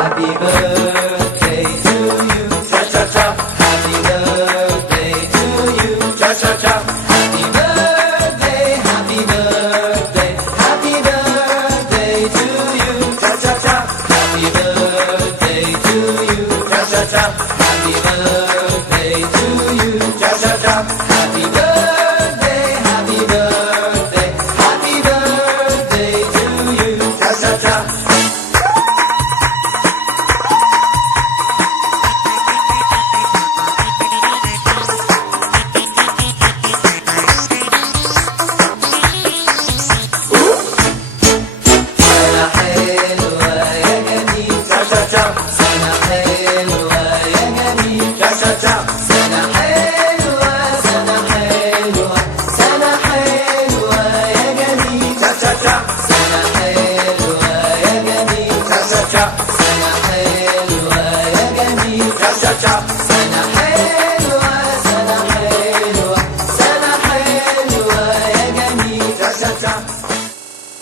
Happy birthday to you. Cha cha cha. Happy birthday to you. Cha cha cha. Happy birthday, happy birthday, happy birthday to you. Cha cha cha. Happy birthday to you. Cha cha cha. Happy birthday to you. Cha cha cha. Happy birthday, happy birthday, happy birthday to you. Cha cha cha. سنة حلوة يا جميل. cha cha cha. سنة حلوة يا جميل. cha cha cha. سنة حلوة سنة حلوة سنة حلوة يا جميل. cha cha cha. سنة حلوة يا جميل. cha cha cha. سنة حلوة يا جميل. cha cha cha.